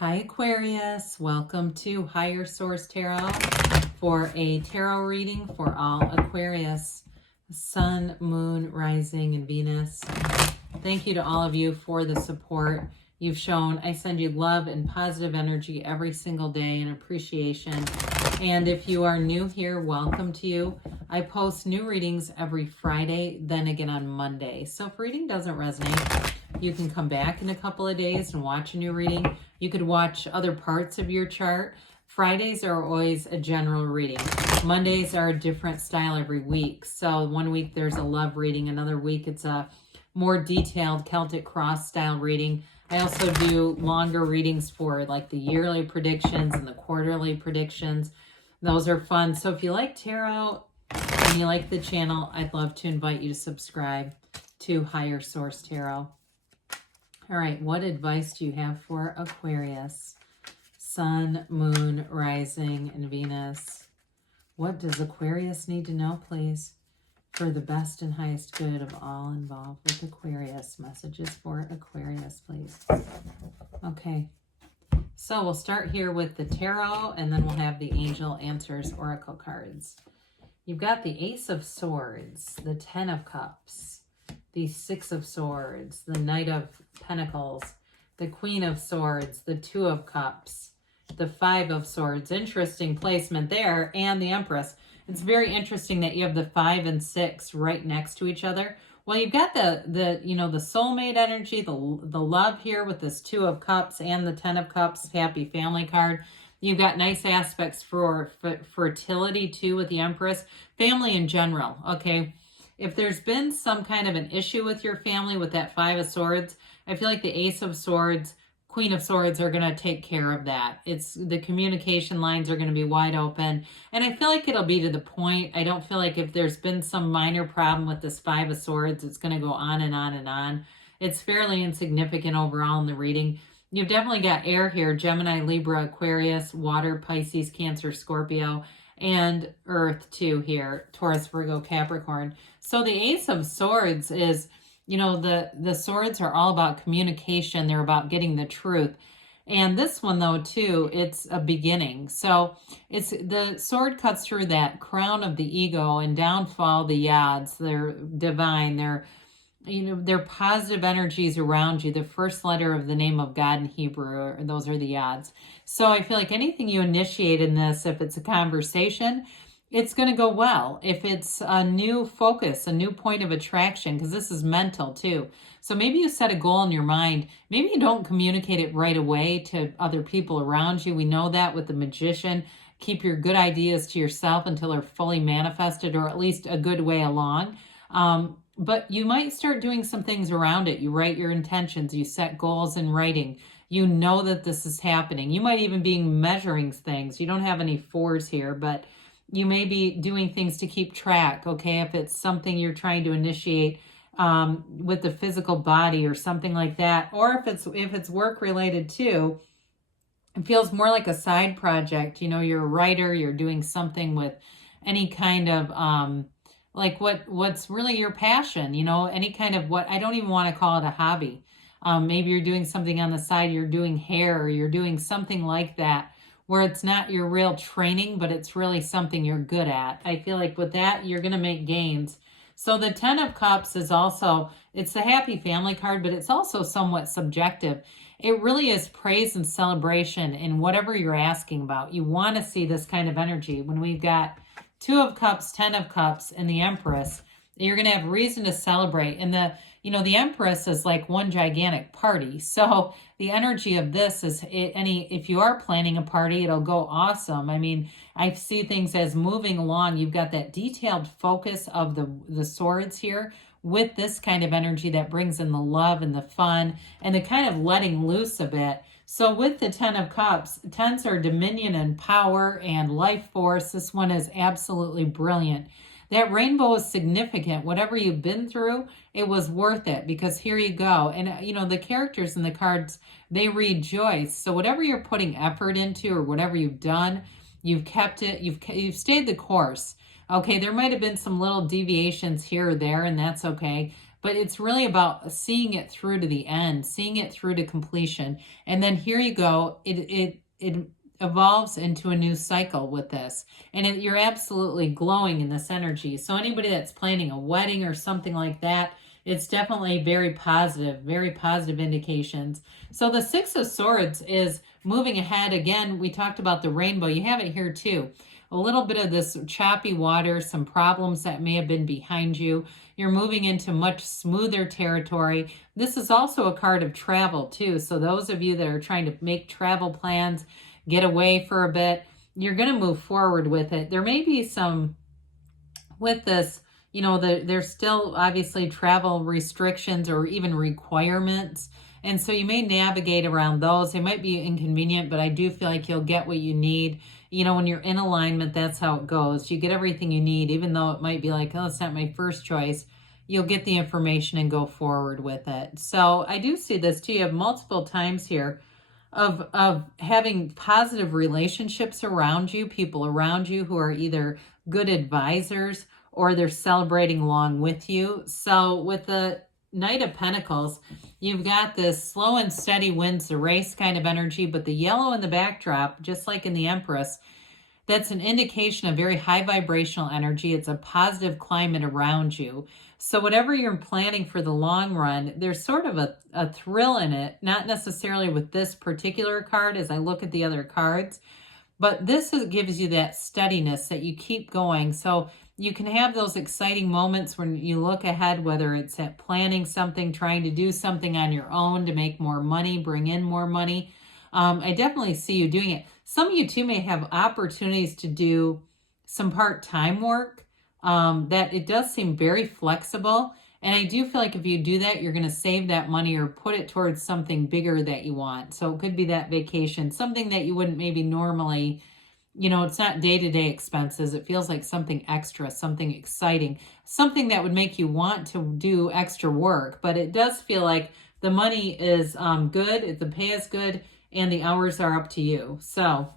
Hi Aquarius, welcome to Higher Source Tarot for a tarot reading for all Aquarius, Sun, Moon, Rising, and Venus. Thank you to all of you for the support you've shown. I send you love and positive energy every single day and appreciation. And if you are new here, welcome to you. I post new readings every Friday, then again on Monday. So if reading doesn't resonate, you can come back in a couple of days and watch a new reading. You could watch other parts of your chart. Fridays are always a general reading. Mondays are a different style every week. So one week there's a love reading. Another week it's a more detailed Celtic cross style reading. I also do longer readings for like the yearly predictions and the quarterly predictions. Those are fun. So if you like tarot and you like the channel, I'd love to invite you to subscribe to Higher Source Tarot. All right, what advice do you have for Aquarius? Sun, Moon, Rising, and Venus. What does Aquarius need to know, please, for the best and highest good of all involved with Aquarius? Messages for Aquarius, please. Okay, so we'll start here with the tarot, and then we'll have the Angel Answers Oracle cards. You've got the Ace of Swords, the Ten of Cups, the Six of Swords, the Knight of Pentacles, the Queen of Swords, the Two of Cups, the Five of Swords. Interesting placement there, and the Empress. It's very interesting that you have the 5 and 6 right next to each other. Well, you've got the soulmate energy, the love here with this 2 of Cups and the 10 of Cups, happy family card. You've got nice aspects for fertility too with the Empress, family in general, okay? If there's been some kind of an issue with your family with that 5 of Swords, I feel like the Ace of Swords, Queen of Swords are going to take care of that. It's the communication lines are going to be wide open. And I feel like it'll be to the point. I don't feel like if there's been some minor problem with this 5 of Swords, it's going to go on and on and on. It's fairly insignificant overall in the reading. You've definitely got air here, Gemini, Libra, Aquarius, water, Pisces, Cancer, Scorpio, and earth too here, Taurus, Virgo, Capricorn. So the Ace of Swords is, the swords are all about communication. They're about getting the truth. And this one though too, it's a beginning. So it's the sword cuts through that crown of the ego and downfall the yads. They're divine. They're positive energies around you. The first letter of the name of God in Hebrew, those are the yads. So I feel like anything you initiate in this, if it's a conversation, it's going to go well. If it's a new focus, a new point of attraction, because this is mental too. So maybe you set a goal in your mind. Maybe you don't communicate it right away to other people around you. We know that with the Magician. Keep your good ideas to yourself until they're fully manifested, or at least a good way along. But you might start doing some things around it. You write your intentions. You set goals in writing. You know that this is happening. You might even be measuring things. You don't have any 4s here, but you may be doing things to keep track, okay? If it's something you're trying to initiate with the physical body or something like that, or if it's work related too, it feels more like a side project. You're a writer, you're doing something with any kind of like what's really your passion, any kind of what, I don't even want to call it a hobby. Maybe you're doing something on the side, you're doing hair, or you're doing something like that, where it's not your real training, but it's really something you're good at. I feel like with that, you're going to make gains. So the 10 of Cups is also, it's a happy family card, but it's also somewhat subjective. It really is praise and celebration in whatever you're asking about. You want to see this kind of energy. When we've got 2 of Cups, 10 of Cups, and the Empress, you're going to have reason to celebrate. And the Empress is like one gigantic party. So the energy of this is, if you are planning a party, it'll go awesome. I mean, I see things as moving along. You've got that detailed focus of the swords here with this kind of energy that brings in the love and the fun and the kind of letting loose a bit. So with the 10 of Cups, 10s are dominion and power and life force. This one is absolutely brilliant. That rainbow is significant. Whatever you've been through, it was worth it, because here you go. And, the characters in the cards, they rejoice. So whatever you're putting effort into or whatever you've done, you've kept it. You've stayed the course. Okay, there might have been some little deviations here or there, and that's okay. but it's really about seeing it through to the end, seeing it through to completion. And then here you go. It evolves into a new cycle with this. And you're absolutely glowing in this energy. So anybody that's planning a wedding or something like that, it's definitely very positive indications. So the Six of Swords is moving ahead. Again, we talked about the rainbow. You have it here too. A little bit of this choppy water, some problems that may have been behind you. You're moving into much smoother territory. This is also a card of travel too. So those of you that are trying to make travel plans, get away for a bit, you're going to move forward with it. There may be some, with this, you know, there's still obviously travel restrictions or even requirements. And so you may navigate around those. They might be inconvenient, but I do feel like you'll get what you need. You know, when you're in alignment, that's how it goes. You get everything you need, even though it might be like, oh, it's not my first choice. You'll get the information and go forward with it. So I do see this too. You have multiple times here of having positive relationships around you, people around you who are either good advisors or they're celebrating along with you. So with the Knight of Pentacles, you've got this slow and steady wins the race kind of energy, but the yellow in the backdrop, just like in the Empress, that's an indication of very high vibrational energy. It's a positive climate around you. So whatever you're planning for the long run, there's sort of a thrill in it, not necessarily with this particular card as I look at the other cards, but this gives you that steadiness that you keep going. So you can have those exciting moments when you look ahead, whether it's at planning something, trying to do something on your own to make more money, bring in more money. I definitely see you doing it. Some of you too may have opportunities to do some part-time work that it does seem very flexible. And I do feel like if you do that, you're going to save that money or put it towards something bigger that you want. So it could be that vacation, something that you wouldn't maybe normally, you know, it's not day-to-day expenses. It feels like something extra, something exciting, something that would make you want to do extra work. But it does feel like the money is good, the pay is good, and the hours are up to you. So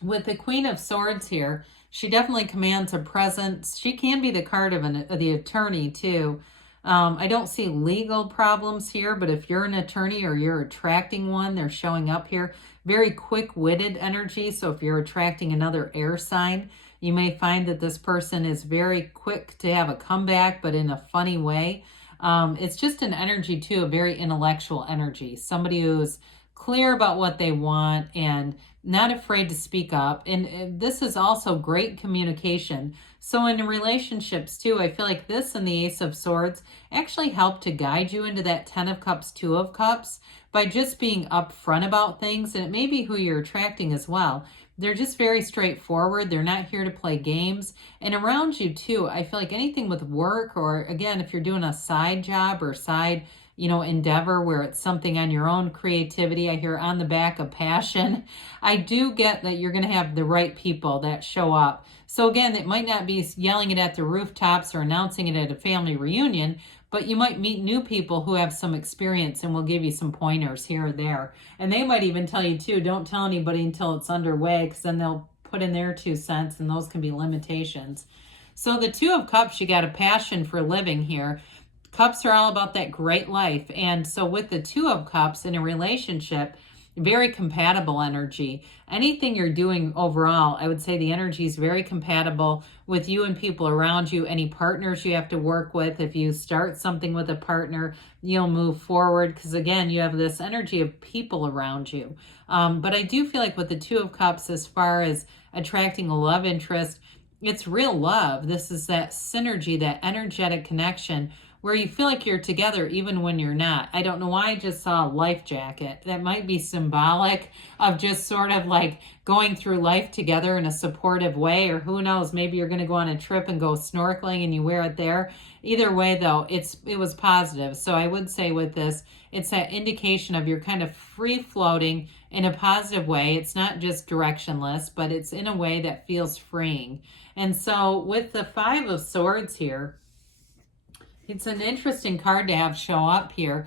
with the Queen of Swords here, she definitely commands a presence. She can be the card of the attorney too. I don't see legal problems here, but if you're an attorney or you're attracting one, they're showing up here. Very quick-witted energy. So if you're attracting another air sign, you may find that this person is very quick to have a comeback, but in a funny way. It's just an energy too, a very intellectual energy. Somebody who's clear about what they want and not afraid to speak up. And this is also great communication. So in relationships too, I feel like this and the Ace of Swords actually help to guide you into that 10 of Cups, 2 of Cups by just being upfront about things. And it may be who you're attracting as well. They're just very straightforward. They're not here to play games. And around you too, I feel like anything with work, or again, if you're doing a side job or side, you know, endeavor where it's something on your own creativity. I hear on the back of passion. I do get that you're going to have the right people that show up. So again, it might not be yelling it at the rooftops or announcing it at a family reunion, but you might meet new people who have some experience and will give you some pointers here or there. And they might even tell you too, don't tell anybody until it's underway, because then they'll put in their 2 cents, and those can be limitations. So the 2 of Cups, you got a passion for living here. Cups are all about that great life. And so with the 2 of Cups in a relationship, very compatible energy. Anything you're doing overall, I would say the energy is very compatible with you and people around you. Any partners you have to work with, if you start something with a partner, you'll move forward because, again, you have this energy of people around you. But I do feel like with the 2 of Cups, as far as attracting a love interest, it's real love. This is that synergy, that energetic connection where you feel like you're together even when you're not. I don't know why I just saw a life jacket. That might be symbolic of just sort of like going through life together in a supportive way, or who knows, maybe you're going to go on a trip and go snorkeling and you wear it there. Either way though, it was positive. So I would say with this, it's that indication of you're kind of free floating in a positive way. It's not just directionless, but it's in a way that feels freeing. And so with the 5 of Swords here, it's an interesting card to have show up here.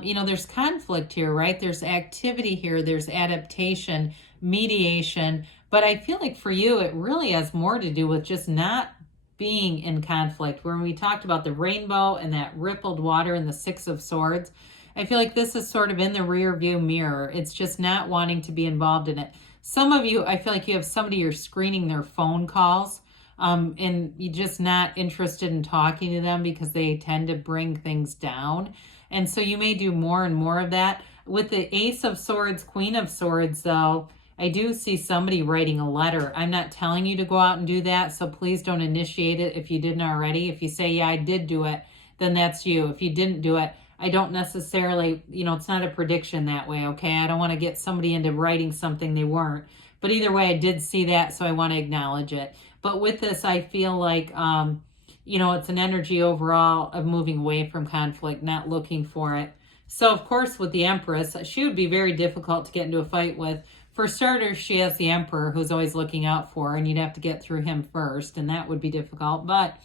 You know, there's conflict here, right? There's activity here. There's adaptation, mediation. But I feel like for you, it really has more to do with just not being in conflict. When we talked about the rainbow and that rippled water and the Six of Swords, I feel like this is sort of in the rear view mirror. It's just not wanting to be involved in it. Some of you, I feel like you have somebody you're screening their phone calls, and you're just not interested in talking to them because they tend to bring things down. And so you may do more and more of that. With the Ace of Swords, Queen of Swords, though, I do see somebody writing a letter. I'm not telling you to go out and do that, so please don't initiate it if you didn't already. If you say, yeah, I did do it, then that's you. If you didn't do it, I don't necessarily, it's not a prediction that way, okay? I don't want to get somebody into writing something they weren't. But either way, I did see that, so I want to acknowledge it. But with this, I feel like, it's an energy overall of moving away from conflict, not looking for it. So, of course, with the Empress, she would be very difficult to get into a fight with. For starters, she has the Emperor who's always looking out for her, and you'd have to get through him first, and that would be difficult. But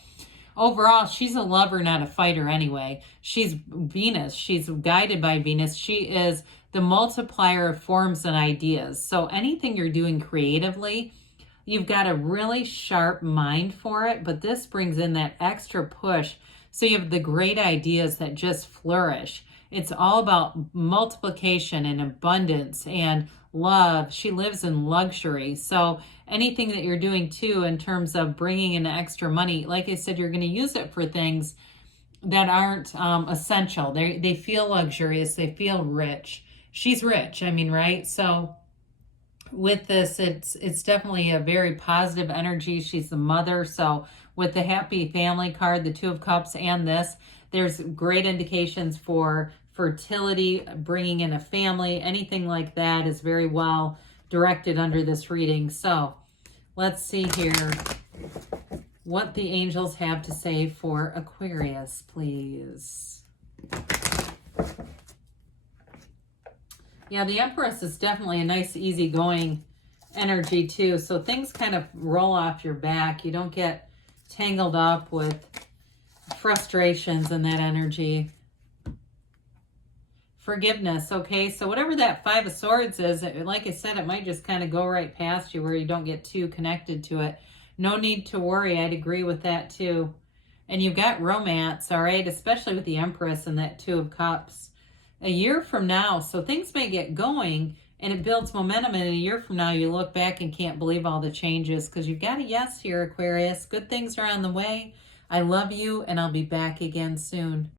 overall, she's a lover, not a fighter anyway. She's Venus. She's guided by Venus. She is the multiplier of forms and ideas. So anything you're doing creatively, you've got a really sharp mind for it, but this brings in that extra push. So you have the great ideas that just flourish. It's all about multiplication and abundance and love. She lives in luxury. So anything that you're doing too in terms of bringing in extra money, like I said, you're going to use it for things that aren't essential. They feel luxurious. They feel rich. She's rich. Right? So with this, it's definitely a very positive energy. She's the mother. So with the happy family card, the Two of Cups, and this, there's great indications for fertility, bringing in a family, anything like that is very well directed under this reading. So let's see here what the angels have to say for Aquarius, please. Yeah, the Empress is definitely a nice, easygoing energy too. So things kind of roll off your back. You don't get tangled up with frustrations in that energy. Forgiveness, okay? So whatever that Five of Swords is, like I said, it might just kind of go right past you where you don't get too connected to it. No need to worry. I'd agree with that too. And you've got romance, all right? Especially with the Empress and that Two of Cups. A year from now, so things may get going and it builds momentum, and a year from now you look back and can't believe all the changes because you've got a yes here, Aquarius. Good things are on the way. I love you, and I'll be back again soon.